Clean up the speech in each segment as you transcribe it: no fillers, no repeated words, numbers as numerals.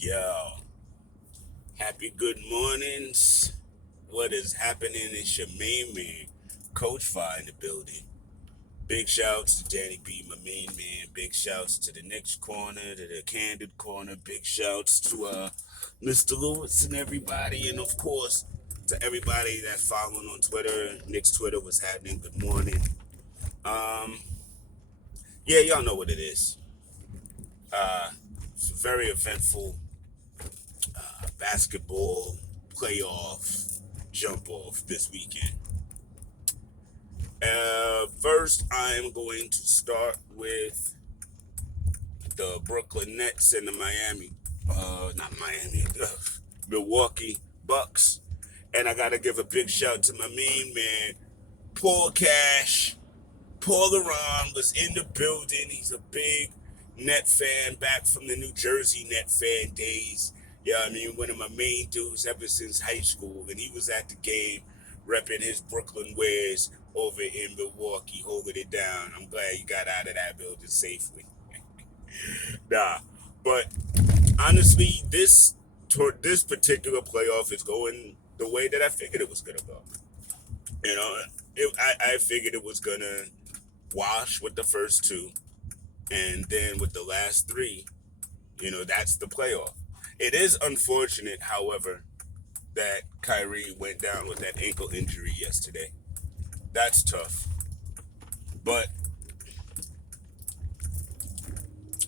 Yo, happy good mornings. What is happening? It's your main man, Coach Fi in the building. Big shouts to Danny B, my main man. Big shouts to the next corner, to the Candid corner. Big shouts to Mr. Lewis and everybody. And of course, to everybody that's following on Twitter. Nick's Twitter was happening. Good morning. Um, yeah, y'all know what it is. It's a very eventful basketball playoff jump off this weekend. First, I'm going to start with the Brooklyn Nets and the Milwaukee Bucks. And I got to give a big shout to my main man, Paul Cash. Paul Aram was in the building. He's a big Net fan back from the New Jersey Net fan days. Yeah, I mean, one of my main dudes ever since high school. And he was at the game repping his Brooklyn wares over in Milwaukee, holding it down. I'm glad you got out of that building safely. Nah, but honestly, this particular playoff is going the way that I figured it was gonna go. You know, I figured it was gonna wash with the first two, and then with the last three, that's the playoff. It is unfortunate, however, that Kyrie went down with that ankle injury yesterday. That's tough. But,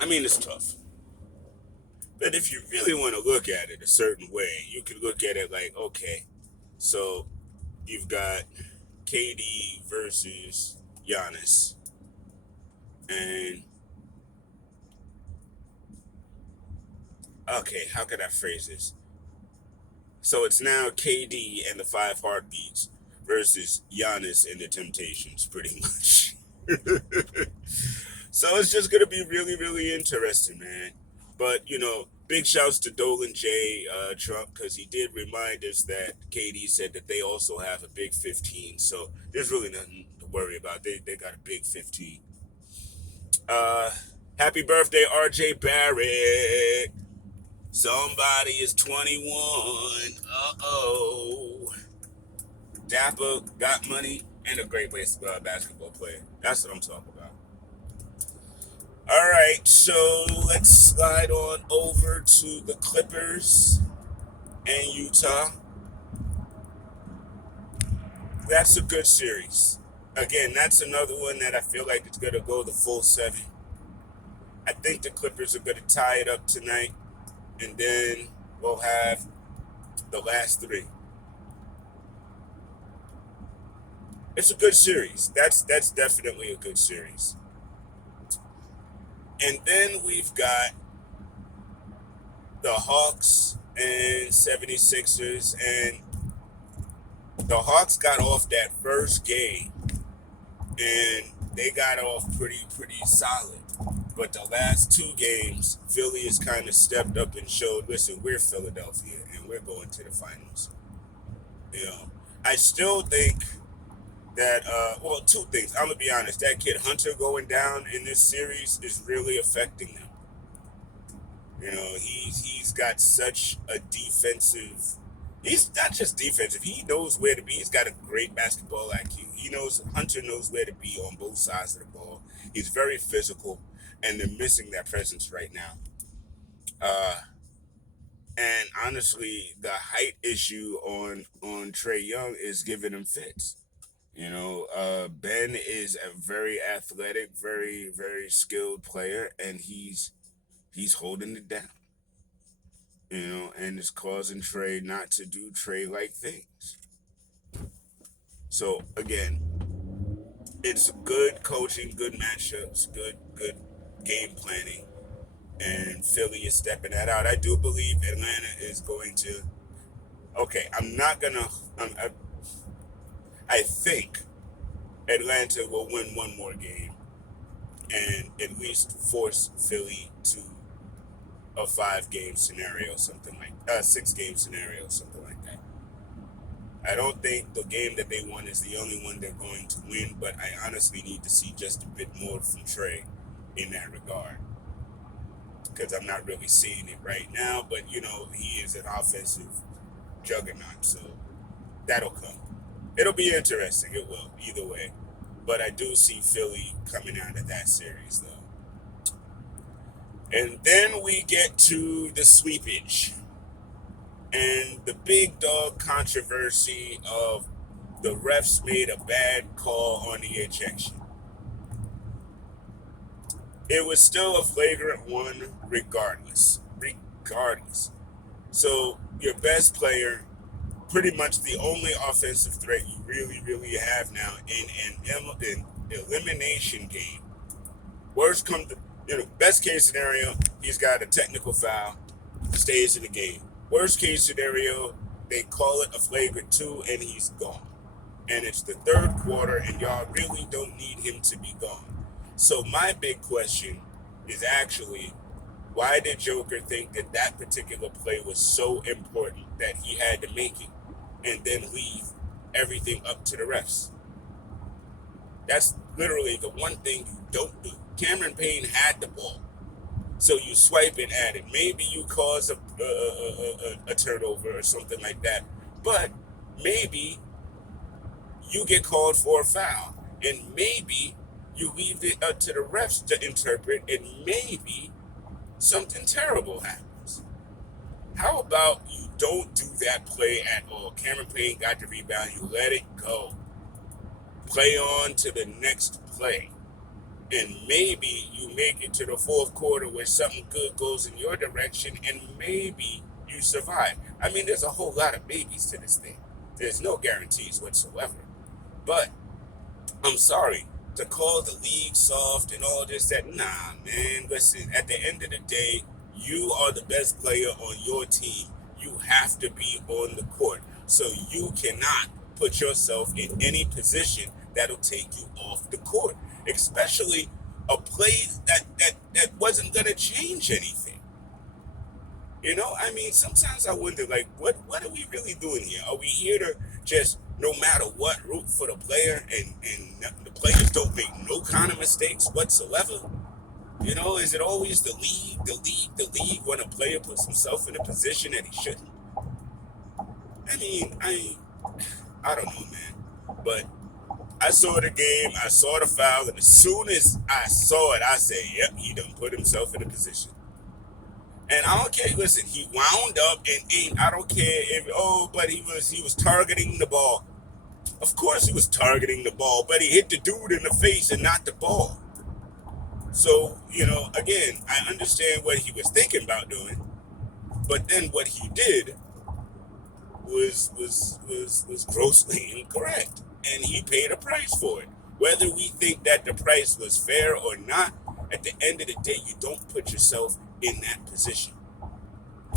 I mean, it's tough. But if you really want to look at it a certain way, you can look at it like, okay, so you've got KD versus Giannis. And, okay, how could I phrase this? So it's now KD and the Five Heartbeats versus Giannis and the Temptations, pretty much. So it's just gonna be really, really interesting, man. But big shouts to Dolan J. Trump because he did remind us that KD said that they also have a big 15. So there's really nothing to worry about. They got a big 15. Uh, Happy birthday, RJ Barrett. Somebody is 21. Uh-oh. Dapper, got money, and a great basketball player. That's what I'm talking about. All right, so let's slide on over to the Clippers and Utah. That's a good series. Again, that's another one that I feel like it's going to go the full seven. I think the Clippers are going to tie it up tonight, and then we'll have the last three. It's a good series. That's definitely a good series. And then we've got the Hawks and 76ers, and the Hawks got off that first game, and they got off pretty solid. But the last two games, Philly has kind of stepped up and showed, listen, we're Philadelphia, and we're going to the finals. I still think that, two things. I'm going to be honest. That kid Hunter going down in this series is really affecting them. He's got such a defensive. He's not just defensive. He knows where to be. He's got a great basketball IQ. Hunter knows where to be on both sides of the ball. He's very physical, and they're missing that presence right now. And honestly, the height issue on Trae Young is giving him fits. Ben is a very athletic, very, very skilled player, and he's holding it down. And it's causing Trae not to do Trae-like things. So again, it's good coaching, good matchups, good game planning, and Philly is stepping that out. I do believe Atlanta is going to. Okay, I'm not gonna. I think Atlanta will win one more game and at least force Philly to a 5-game scenario, something like 6-game scenario, something like that. I don't think the game that they won is the only one they're going to win, but I honestly need to see just a bit more from Trae in that regard. because I'm not really seeing it right now. But he is an offensive juggernaut, so that'll come. It'll be interesting. It will either way. But I do see Philly coming out of that series though. And then we get to the sweepage and the big dog controversy of the refs made a bad call on the ejection. It was still a flagrant one regardless. Regardless. So your best player, pretty much the only offensive threat you really have now in an elimination game. Worst come to, best case scenario, he's got a technical foul, stays in the game. Worst case scenario, they call it a flagrant 2 and he's gone. And it's the third quarter and y'all really don't need him to be gone. So my big question is actually, why did Joker think that that particular play was so important that he had to make it and then leave everything up to the refs? That's literally the one thing you don't do. Cameron Payne had the ball, so you swipe it at it. Maybe you cause a turnover or something like that, but maybe you get called for a foul, and maybe you leave it up to the refs to interpret, and maybe something terrible happens. How about you don't do that play at all? Cameron Payne got the rebound, you let it go. Play on to the next play. And maybe you make it to the fourth quarter where something good goes in your direction and maybe you survive. I mean, there's a whole lot of maybes to this thing. There's no guarantees whatsoever. But I'm sorry to call the league soft and all this, that. Nah, man, listen, at the end of the day, you are the best player on your team. You have to be on the court. So you cannot put yourself in any position that'll take you off the court, especially a play that wasn't going to change anything. I mean, sometimes I wonder, like, what are we really doing here? Are we here to just, no matter what, root for the player and the players don't make no kind of mistakes whatsoever? Is it always the league when a player puts himself in a position that he shouldn't? I mean, I don't know, man. But I saw the game, I saw the foul, and as soon as I saw it, I said, yep, he done put himself in a position. And I don't care, listen, he wound up and aimed, I don't care if, but he was targeting the ball. Of course he was targeting the ball, but he hit the dude in the face and not the ball. So, again, I understand what he was thinking about doing, but then what he did was grossly incorrect. And he paid a price for it. Whether we think that the price was fair or not, at the end of the day, you don't put yourself in that position.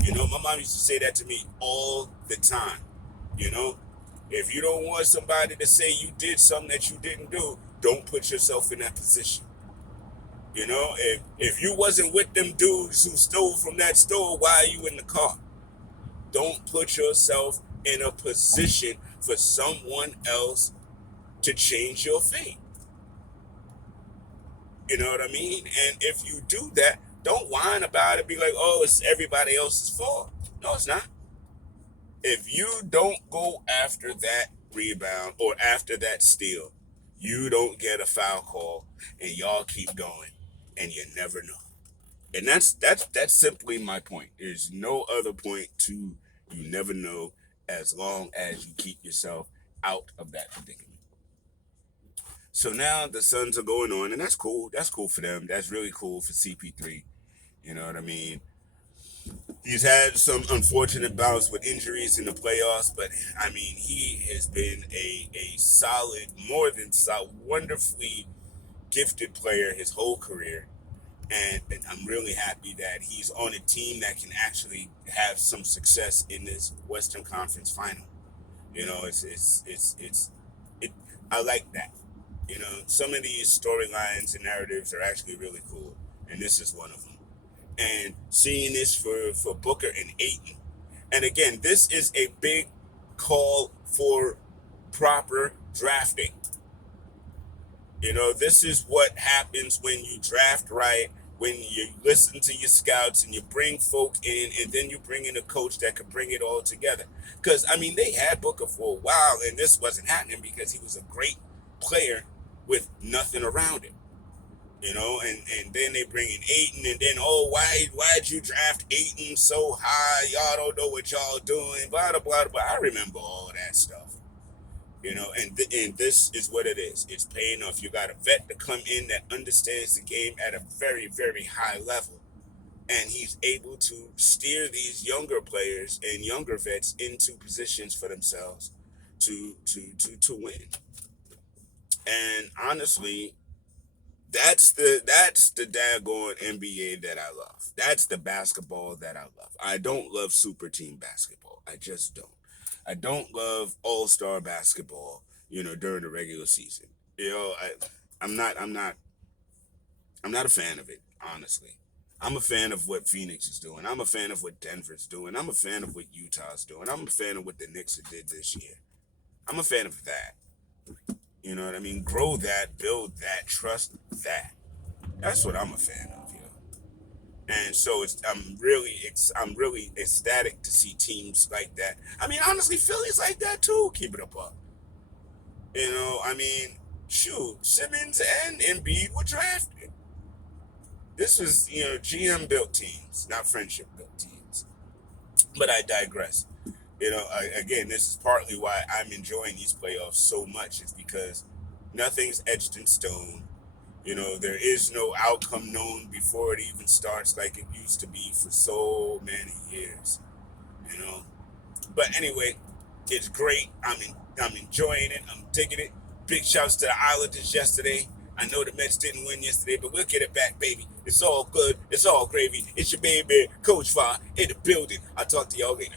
My mom used to say that to me all the time. If you don't want somebody to say you did something that you didn't do, don't put yourself in that position. If you wasn't with them dudes who stole from that store, why are you in the car? Don't put yourself in a position for someone else to change your fate. You know what I mean? And if you do that, don't whine about it. Be like, it's everybody else's fault. No, it's not. If you don't go after that rebound or after that steal, you don't get a foul call, and y'all keep going, and you never know. And that's simply my point. There's no other point to you never know as long as you keep yourself out of that predicament. So now the Suns are going on, and that's cool. That's cool for them. That's really cool for CP3. You know what I mean? He's had some unfortunate bouts with injuries in the playoffs, but I mean, he has been a solid, more than solid, wonderfully gifted player his whole career. And I'm really happy that he's on a team that can actually have some success in this Western Conference final. I like that. Some of these storylines and narratives are actually really cool, and this is one of them. And seeing this for Booker and Ayton, and again, this is a big call for proper drafting. This is what happens when you draft right, when you listen to your scouts and you bring folk in, and then you bring in a coach that could bring it all together. Because I mean, they had Booker for a while, and this wasn't happening because he was a great player with nothing around him. And then they bring in Ayton, and then, oh, why'd you draft Ayton so high? Y'all don't know what y'all doing, blah blah blah blah. I remember all that stuff. And this is what it is. It's paying off. You got a vet to come in that understands the game at a very, very high level, and he's able to steer these younger players and younger vets into positions for themselves to win. And honestly, that's the daggone NBA that I love. That's the basketball that I love. I don't love super team basketball. I just don't. I don't love all-star basketball, during the regular season. I'm not I'm not I'm not a fan of it, honestly. I'm a fan of what Phoenix is doing. I'm a fan of what Denver's doing. I'm a fan of what Utah's doing. I'm a fan of what the Knicks did this year. I'm a fan of that. You know what I mean? Grow that, build that, trust that. That's what I'm a fan of, And so I'm really ecstatic to see teams like that. I mean, honestly, Philly's like that too. Keep it up. I mean, shoot, Simmons and Embiid were drafted. This was, GM built teams, not friendship built teams. But I digress. Again, this is partly why I'm enjoying these playoffs so much, is because nothing's etched in stone. There is no outcome known before it even starts like it used to be for so many years. But anyway, it's great. I'm enjoying it. I'm digging it. Big shouts to the Islanders yesterday. I know the Mets didn't win yesterday, but we'll get it back, baby. It's all good. It's all gravy. It's your baby, Coach Va, in the building. I'll talk to y'all later.